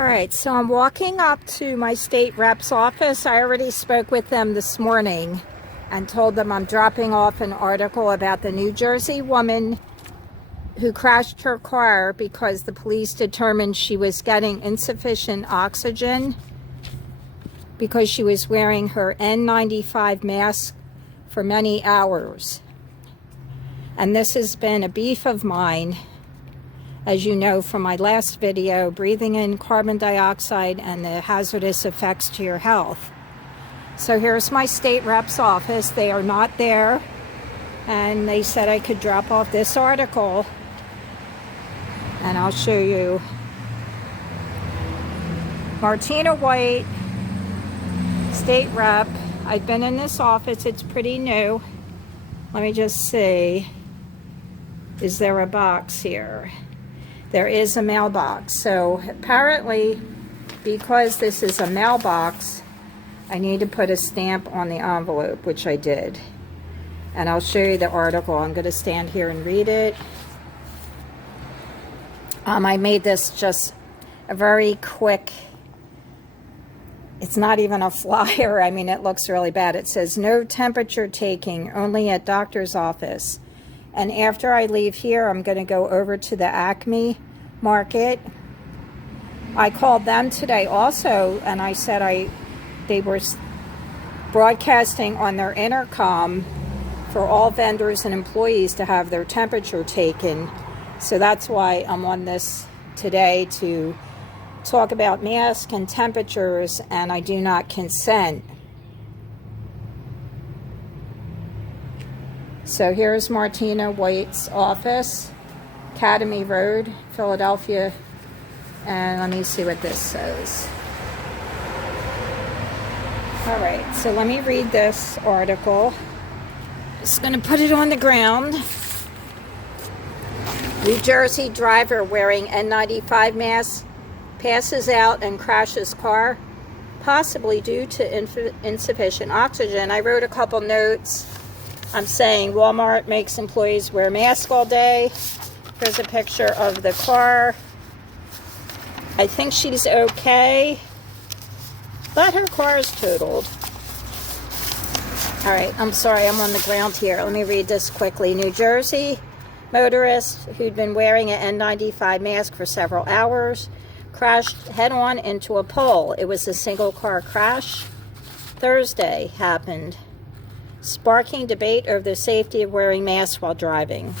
All right, so I'm walking up to my state rep's office. I already spoke with them this morning and told them I'm dropping off an article about the New Jersey woman who crashed her car because the police determined she was getting insufficient oxygen because she was wearing her N95 mask for many hours. And this has been a beef of mine, as you know from my last video, breathing in carbon dioxide and the hazardous effects to your health. So here's my state rep's office. They are not there, and they said I could drop off this article, and I'll show you. Martina White, state rep. I've been in this office. It's pretty new. Let me just see. Is there a box here? There is a mailbox. So apparently, because this is a mailbox, I need to put a stamp on the envelope, which I did. And I'll show you the article. I'm going to stand here and read it. I made this just a very quick, it's not even a flyer. I mean, it looks really bad. It says, no temperature taking, only at doctor's office. And after I leave here, I'm going to go over to the Acme Market. I called them today also, and I said they were broadcasting on their intercom for all vendors and employees to have their temperature taken. So that's why I'm on this today, to talk about masks and temperatures, and I do not consent. So here's Martina White's office, Academy Road, Philadelphia. And let me see what this says. All right, so let me read this article. Just going to put it on the ground. New Jersey driver wearing N95 mask passes out and crashes car, possibly due to insufficient oxygen. I wrote a couple notes. I'm saying Walmart makes employees wear masks all day. Here's a picture of the car. I think she's okay, but her car is totaled. All right, I'm sorry, I'm on the ground here. Let me read this quickly. New Jersey motorist who'd been wearing an N95 mask for several hours crashed head-on into a pole. It was a single-car crash. Thursday happened, sparking debate over the safety of wearing masks while driving.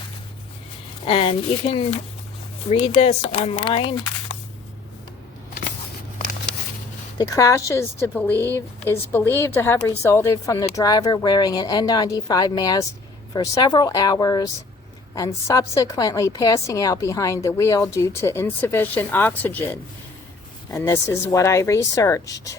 And you can read this online. The crash is believed to have resulted from the driver wearing an N95 mask for several hours and subsequently passing out behind the wheel due to insufficient oxygen. And this is what I researched.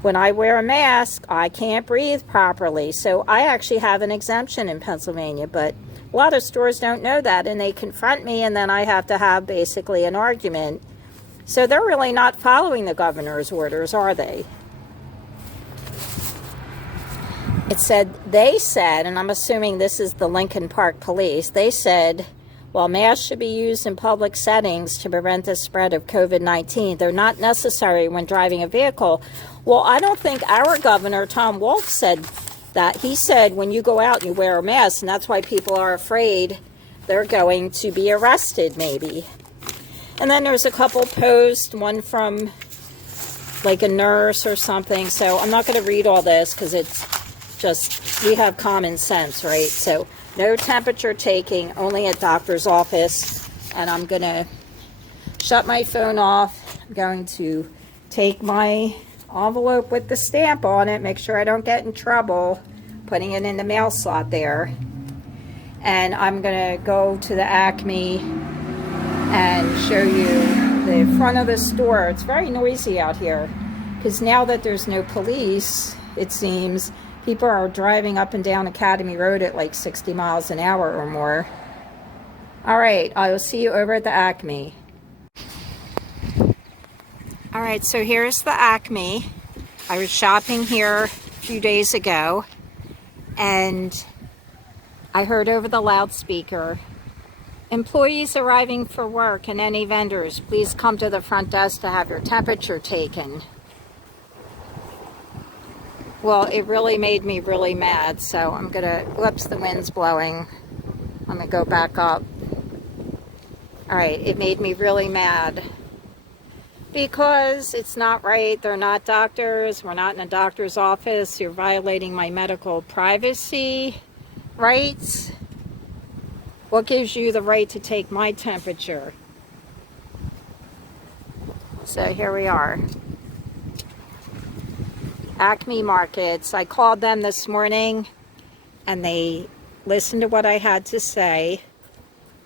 When I wear a mask, I can't breathe properly. So I actually have an exemption in Pennsylvania, but a lot of stores don't know that, and they confront me, and then I have to have basically an argument. So they're really not following the governor's orders, are they? They said, and I'm assuming this is the Lincoln Park Police, they said, while masks should be used in public settings to prevent the spread of COVID-19, they're not necessary when driving a vehicle. Well, I don't think our governor, Gov.Wolf, said that. He said when you go out, you wear a mask, and that's why people are afraid they're going to be arrested, maybe. And then there's a couple posts, one from like a nurse or something. So I'm not going to read all this because it's just, we have common sense, right? So no temperature taking, only at doctor's office. And I'm going to shut my phone off. I'm going to take my envelope with the stamp on it, make sure I don't get in trouble, putting it in the mail slot there. And I'm going to go to the Acme and show you the front of the store. It's very noisy out here because now that there's no police, it seems, people are driving up and down Academy Road at like 60 miles an hour or more. All right, I will see you over at the Acme. All right, so here's the Acme. I was shopping here a few days ago, and I heard over the loudspeaker Employees arriving for work and any vendors, please come to the front desk to have your temperature taken. Well, it really made me really mad, so I'm gonna, whoops, the wind's blowing. I'm gonna go back up. All right, it made me really mad because it's not right. They're not doctors. We're not in a doctor's office. You're violating my medical privacy rights. What gives you the right to take my temperature? So here we are. Acme Markets. I called them this morning and they listened to what I had to say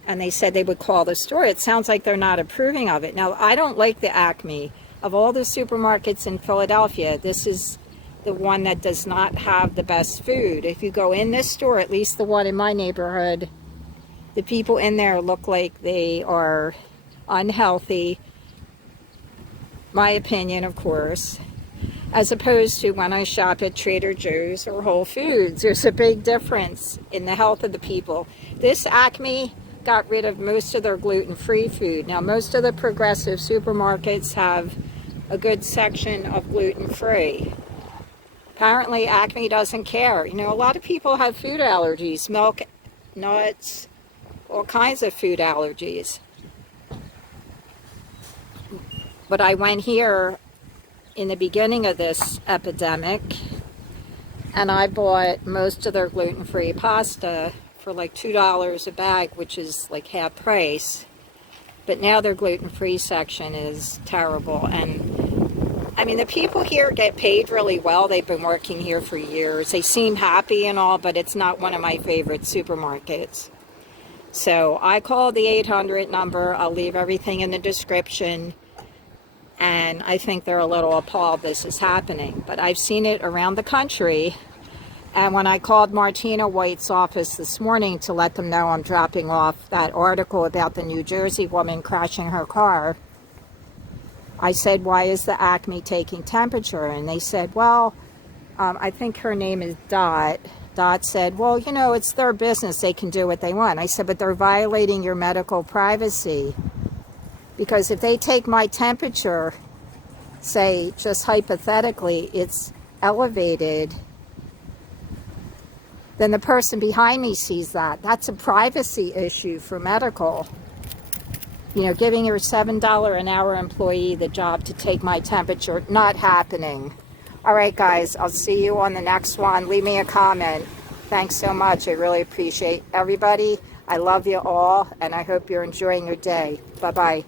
and they said they would call the store. It sounds like they're not approving of it. Now, I don't like the Acme. Of all the supermarkets in Philadelphia, this is the one that does not have the best food. If you go in this store, at least the one in my neighborhood, the people in there look like they are unhealthy, my opinion, of course, as opposed to when I shop at Trader Joe's or Whole Foods. There's a big difference in the health of the people. This Acme got rid of most of their gluten-free food. Now, most of the progressive supermarkets have a good section of gluten-free. Apparently, Acme doesn't care. You know, a lot of people have food allergies, milk, nuts, all kinds of food allergies. But I went here in the beginning of this epidemic and I bought most of their gluten-free pasta for like $2 a bag, which is like half price. But now their gluten-free section is terrible. And I mean, the people here get paid really well. They've been working here for years. They seem happy and all, but it's not one of my favorite supermarkets. So I called the 800 number. I'll leave everything in the description. And I think they're a little appalled this is happening. But I've seen it around the country. And when I called Martina White's office this morning to let them know I'm dropping off that article about the New Jersey woman crashing her car, I said, why is the Acme taking temperature? And they said, well, I think her name is Dot. Dot said, well, you know, it's their business. They can do what they want. I said, but they're violating your medical privacy. Because if they take my temperature, say, just hypothetically, it's elevated, then the person behind me sees that. That's a privacy issue for medical. You know, giving your $7 an hour employee the job to take my temperature, not happening. All right, guys, I'll see you on the next one. Leave me a comment. Thanks so much. I really appreciate everybody. I love you all, and I hope you're enjoying your day. Bye-bye.